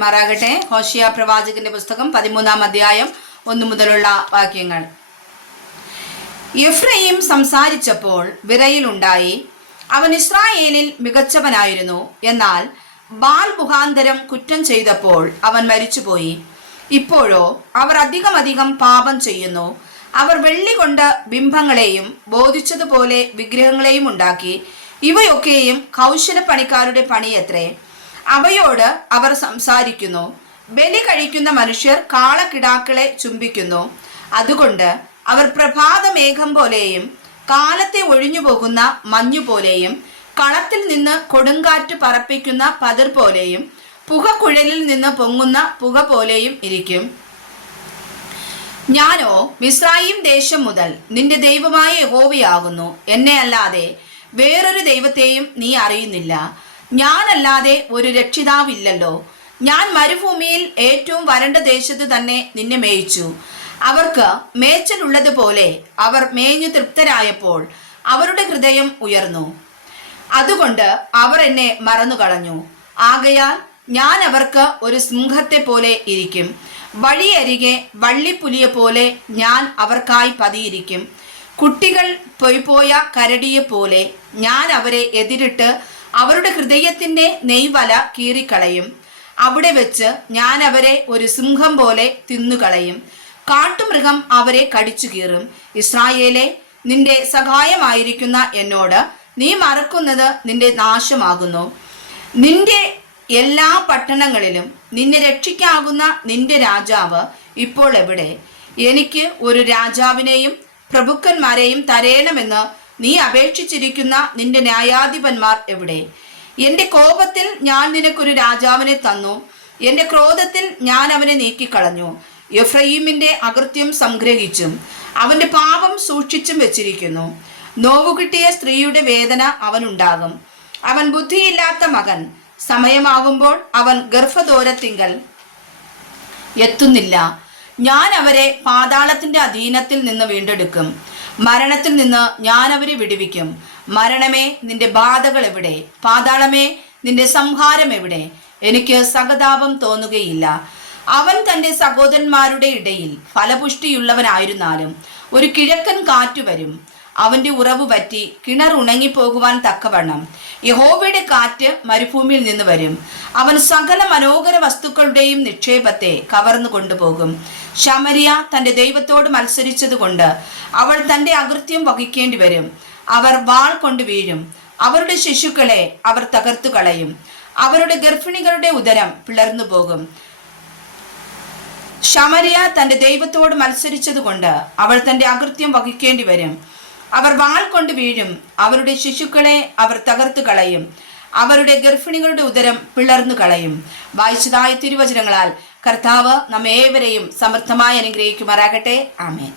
മാറാകട്ടെ. ഹോശിയ പ്രവാചകന്റെ പുസ്തകം 13-ാം അധ്യായം 1 മുതലുള്ള വാക്യങ്ങൾ. എഫ്രയീം സംസാരിച്ചപ്പോൾ വിറയലുണ്ടായി. അവൻ ഇസ്രായേലിൽ മികച്ചവനായിരുന്നു. എന്നാൽ ബാൽ മുഖാന്തരം കുറ്റം ചെയ്തപ്പോൾ അവൻ മരിച്ചുപോയി. ഇപ്പോഴോ അവർ അധികം പാപം ചെയ്യുന്നു. അവർ വെള്ളി കൊണ്ട് ബിംബങ്ങളെയും ബോധിച്ചതുപോലെ വിഗ്രഹങ്ങളെയും ഉണ്ടാക്കി. ഇവയൊക്കെയും കൗശലപ്പണിക്കാരുടെ പണിയത്രേ. അവയോട് അവർ സംസാരിക്കുന്നു. ബലി കഴിക്കുന്ന മനുഷ്യർ കാളക്കിടാക്കളെ ചുംബിക്കുന്നു. അതുകൊണ്ട് അവർ പ്രഭാതമേഘം പോലെയും കാലത്തെ ഒഴിഞ്ഞു പോകുന്ന മഞ്ഞുപോലെയും കളത്തിൽ നിന്ന് കൊടുങ്കാറ്റ് പറപ്പിക്കുന്ന പതിർ പോലെയും പുകക്കുഴലിൽ നിന്ന് പൊങ്ങുന്ന പുക പോലെയും ഇരിക്കും. ഞാനോ മിസ്രയീം ദേശം മുതൽ നിന്റെ ദൈവമായ യഹോവയാകുന്നു. എന്നെ അല്ലാതെ വേറൊരു ദൈവത്തെയും നീ അറിയുന്നില്ല. ഞാനല്ലാതെ ഒരു രക്ഷിതാവില്ലല്ലോ. ഞാൻ മരുഭൂമിയിൽ ഏറ്റവും വരണ്ട ദേശത്ത് തന്നെ നിന്നെ മേയിച്ചു. അവർക്ക് മേച്ചലുള്ളതുപോലെ അവർ മേഞ്ഞു തൃപ്തരായപ്പോൾ അവരുടെ ഹൃദയം ഉയർന്നു. അതുകൊണ്ട് അവർ എന്നെ മറന്നുകളഞ്ഞു. ആകയാൽ ഞാൻ അവർക്ക് ഒരു സിംഹത്തെ പോലെ ഇരിക്കും. വഴിയരികെ വള്ളിപ്പുലിയെ പോലെ ഞാൻ അവർക്കായി പതിയിരിക്കും. കുട്ടികൾ പൊയ്പോയ കരടിയെ പോലെ ഞാൻ അവരെ എതിരിട്ട് അവരുടെ ഹൃദയത്തിന്റെ നെയ്വല കീറിക്കളയും. അവിടെ വെച്ച് ഞാൻ അവരെ ഒരു സിംഹം പോലെ തിന്നുകളയും. കാട്ടുമൃഗം അവരെ കടിച്ചു കീറും. ഇസ്രായേലെ, നിന്റെ സഹായമായിരിക്കുന്ന എന്നോട് നീ മറക്കുന്നത് നിന്റെ നാശമാകുന്നു. നിന്റെ എല്ലാ പട്ടണങ്ങളിലും നിന്നെ രക്ഷിക്കാകുന്ന നിന്റെ രാജാവ് ഇപ്പോൾ എവിടെ? എനിക്ക് ഒരു രാജാവിനെയും പ്രഭുക്കന്മാരെയും തരേണമെന്ന് നീ അപേക്ഷിച്ചിരിക്കുന്ന നിന്റെ ന്യായാധിപന്മാർ എവിടെ? എന്റെ കോപത്തിൽ ഞാൻ നിനക്കൊരു രാജാവിനെ തന്നു. എന്റെ ക്രോധത്തിൽ ഞാൻ അവനെ നീക്കിക്കളഞ്ഞു. എഫ്രയീമിന്റെ അകൃത്യം സംഗ്രഹിച്ചും അവന്റെ പാപം സൂക്ഷിച്ചും വെച്ചിരിക്കുന്നു. നോവുകിട്ടിയ സ്ത്രീയുടെ വേദന അവനുണ്ടാകും. അവൻ ബുദ്ധിയില്ലാത്ത മകൻ. സമയമാകുമ്പോൾ അവൻ ഗർഭദോരത്തിങ്കൽ എത്തുന്നില്ല. ഞാൻ അവരെ പാതാളത്തിന്റെ അധീനത്തിൽ നിന്ന് വീണ്ടെടുക്കും. മരണത്തിൽ നിന്ന് ഞാൻ അവരെ വിടുവിക്കും. മരണമേ, നിന്റെ ബാധകൾ എവിടെ? പാതാളമേ, നിന്റെ സംഹാരം എവിടെ? എനിക്ക് സഹതാപം തോന്നുകയില്ല. അവൻ തൻ്റെ സഹോദരന്മാരുടെ ഇടയിൽ ഫലപുഷ്ടിയുള്ളവനായിരുന്നാലും ഒരു കിഴക്കൻ കാറ്റു വരും. അവന്റെ ഉറവ് പറ്റി കിണർ ഉണങ്ങിപ്പോകുവാൻ തക്കവണ്ണം യഹോവയുടെ കാറ്റ് മരുഭൂമിയിൽ നിന്ന് വരും. അവൻ സകല മനോഹര വസ്തുക്കളുടെയും നിക്ഷേപത്തെ കവർന്നു കൊണ്ടുപോകും. ശമരിയ തന്റെ ദൈവത്തോട് മത്സരിച്ചതുകൊണ്ട് അവൾ തന്റെ അകൃത്യം വഹിക്കേണ്ടി വരും. അവർ വാൾ കൊണ്ട് വീഴും. അവരുടെ ശിശുക്കളെ അവർ തകർത്തു കളയും. അവരുടെ ഗർഭിണികളുടെ ഉദരം പിളർന്നു പോകും. ശമരിയ തന്റെ ദൈവത്തോട് മത്സരിച്ചതുകൊണ്ട് അവൾ തന്റെ അകൃത്യം വഹിക്കേണ്ടി വരും. അവർ വാൾ കൊണ്ട് വീഴും. അവരുടെ ശിശുക്കളെ അവർ തകർത്തു കളയും. അവരുടെ ഗർഭിണികളുടെ ഉദരം പിളർന്നു കളയും. വായിച്ചതായ തിരുവചനങ്ങളാൽ കർത്താവ് നമ്മേവരെയും സമർത്ഥമായി അനുഗ്രഹിക്കുമാറാകട്ടെ. ആമേൻ.